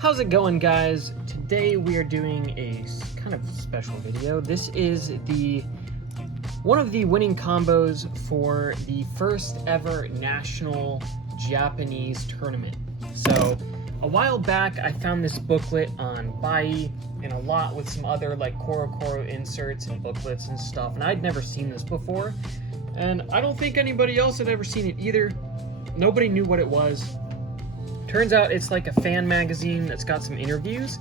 How's it going, guys? Today we are doing a kind of special video. This is one of the winning combos for the first ever national Japanese tournament. So a while back I found this booklet on Bai and a lot with some other like Koro inserts and booklets and stuff, and I'd never seen this before, and I don't think anybody else had ever seen it either. Nobody knew what it was. Turns out it's like a fan magazine that's got some interviews,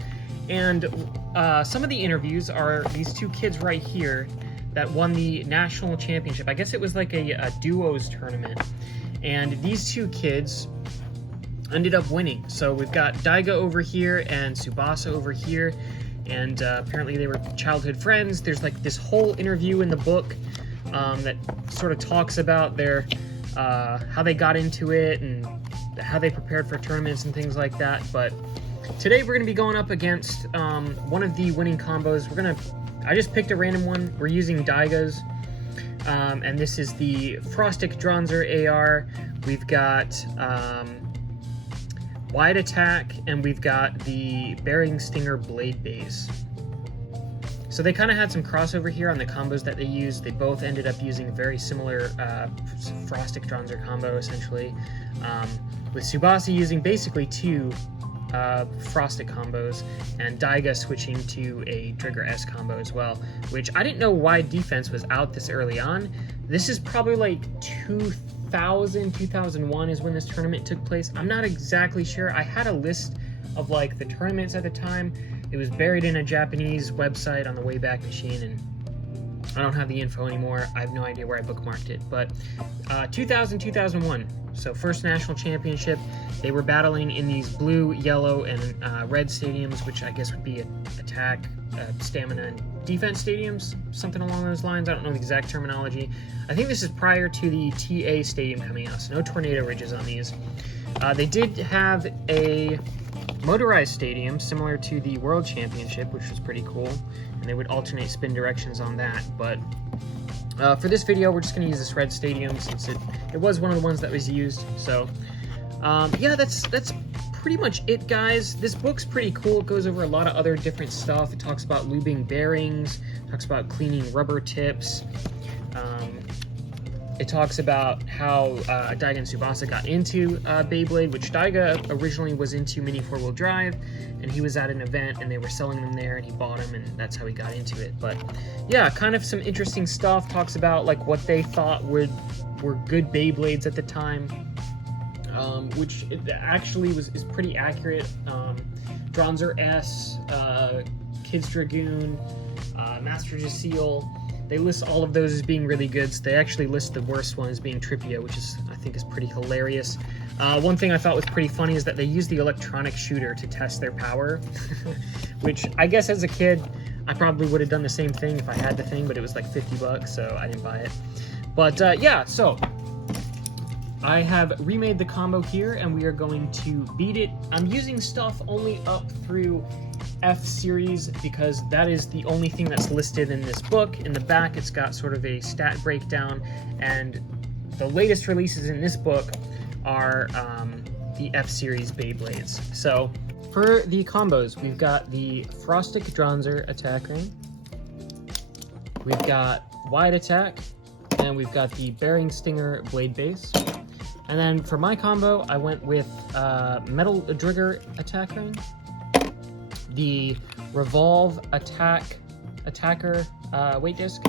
and some of the interviews are these two kids right here that won the national championship. I guess it was like a duos tournament, and these two kids ended up winning. So we've got Daiga over here and Tsubasa over here, and apparently they were childhood friends. There's like this whole interview in the book that sort of talks about their how they got into it and how they prepared for tournaments and things like that. But today we're going to be going up against one of the winning combos. I just picked a random one. We're using Daiga's, and this is the Frostic Dronzer AR. We've got Wide Attack, and we've got the Bearing Stinger Blade Base. So they kind of had some crossover here on the combos that they used. They both ended up using a very similar Frostic Dronzer combo, essentially, with Tsubasa using basically two Frostic combos, and Daiga switching to a Trigger S combo as well, which I didn't know Wide Defense was out this early on. This is probably like 2001 is when this tournament took place. I'm not exactly sure. I had a list of like the tournaments at the time. It was buried in a Japanese website on the Wayback Machine, and I don't have the info anymore. I have no idea where I bookmarked it, but 2001. So first national championship. They were battling in these blue, yellow, and red stadiums, which I guess would be attack, stamina, and defense stadiums, something along those lines. I don't know the exact terminology. I think this is prior to the TA stadium coming out, so no tornado ridges on these. They did have a motorized stadium similar to the World Championship, which was pretty cool, and they would alternate spin directions on that. But for this video, we're just going to use this red stadium since it was one of the ones that was used. So yeah, that's pretty much it, guys. This book's pretty cool. It goes over a lot of other different stuff. It talks about lubing bearings, talks about cleaning rubber tips. It talks about how Daiga and Tsubasa got into Beyblade, which Daiga originally was into mini four-wheel drive, and he was at an event and they were selling them there and he bought them, and that's how he got into it. But yeah, kind of some interesting stuff. Talks about like what they thought were good Beyblades at the time, which it actually is pretty accurate. Dronzer S, Kids Dragoon, Master Jaceel. They list all of those as being really good. So they actually list the worst one as being Tripia, which I think is pretty hilarious. One thing I thought was pretty funny is that they used the electronic shooter to test their power, which I guess as a kid, I probably would have done the same thing if I had the thing, but it was like 50 bucks, so I didn't buy it. But yeah, so I have remade the combo here, and we are going to beat it. I'm using stuff only up through F series because that is the only thing that's listed in this book. In the back, it's got sort of a stat breakdown, and the latest releases in this book are the F series Beyblades. So for the combos, we've got the Frostic Dronzer attack ring, we've got Wide Attack, and we've got the Bearing Stinger Blade Base. And then for my combo, I went with Metal Trigger attack ring, the Revolve Attacker weight disc,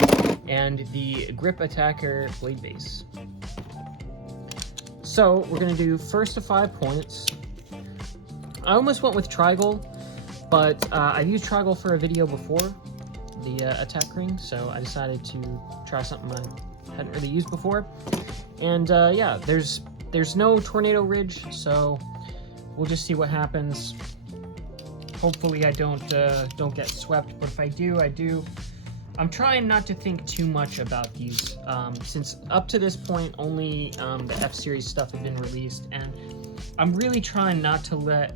and the Grip Attacker Blade Base. So we're going to do first to 5 points. I almost went with Trigal, but I've used Trigal for a video before, the attack ring, so I decided to try something I hadn't really used before. And yeah, there's no tornado ridge, so we'll just see what happens. Hopefully I don't get swept, but if I do, I do. I'm trying not to think too much about these, since up to this point only the F-Series stuff had been released, and I'm really trying not to let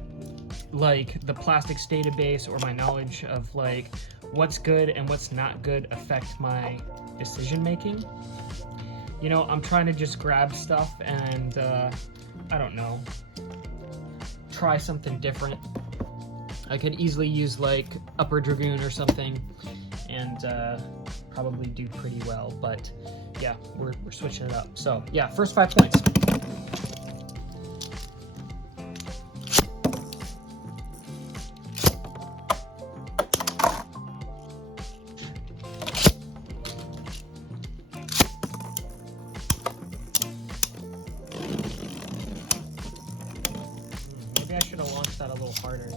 like the plastics database or my knowledge of like what's good and what's not good affect my decision making. You know, I'm trying to just grab stuff and I don't know, try something different. I could easily use like Upper Dragoon or something and probably do pretty well, but yeah, we're switching it up. So yeah, first 5 points. Maybe I should have launched that a little harder.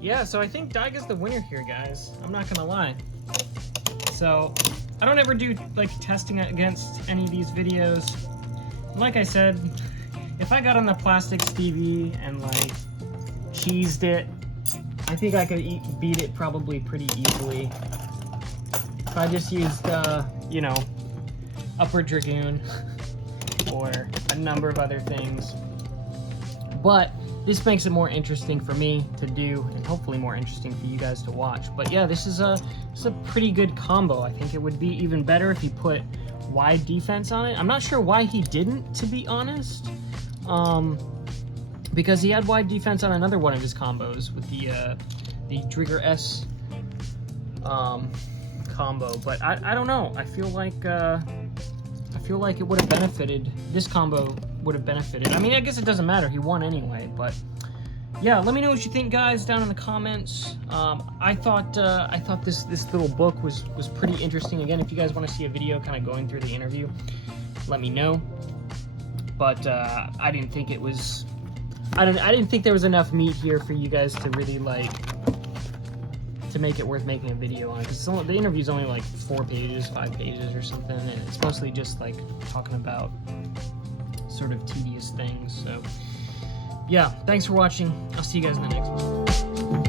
Yeah, so I think Daiga's the winner here, guys. I'm not gonna lie. So, I don't ever do, like, testing against any of these videos. Like I said, if I got on the plastic Stevie and, like, cheesed it, I think I could beat it probably pretty easily. If I just used, you know, Upper Dragoon or a number of other things. But this makes it more interesting for me to do, and hopefully more interesting for you guys to watch. But yeah, this is a pretty good combo. I think it would be even better if he put wide defense on it. I'm not sure why he didn't, to be honest, because he had wide defense on another one of his combos with the Trigger S combo. But I don't know. I feel like it would have benefited. This combo would have benefited. I mean, I guess it doesn't matter. He won anyway. But yeah, let me know what you think, guys, down in the comments. I thought this little book was pretty interesting. Again, if you guys want to see a video kind of going through the interview, let me know. But I didn't think it was. I didn't think there was enough meat here for you guys to really like to make it worth making a video on. Because the interview's only like 4 pages, 5 pages or something, and it's mostly just like talking about sort of tedious things. So yeah, thanks for watching. I'll see you guys in the next one.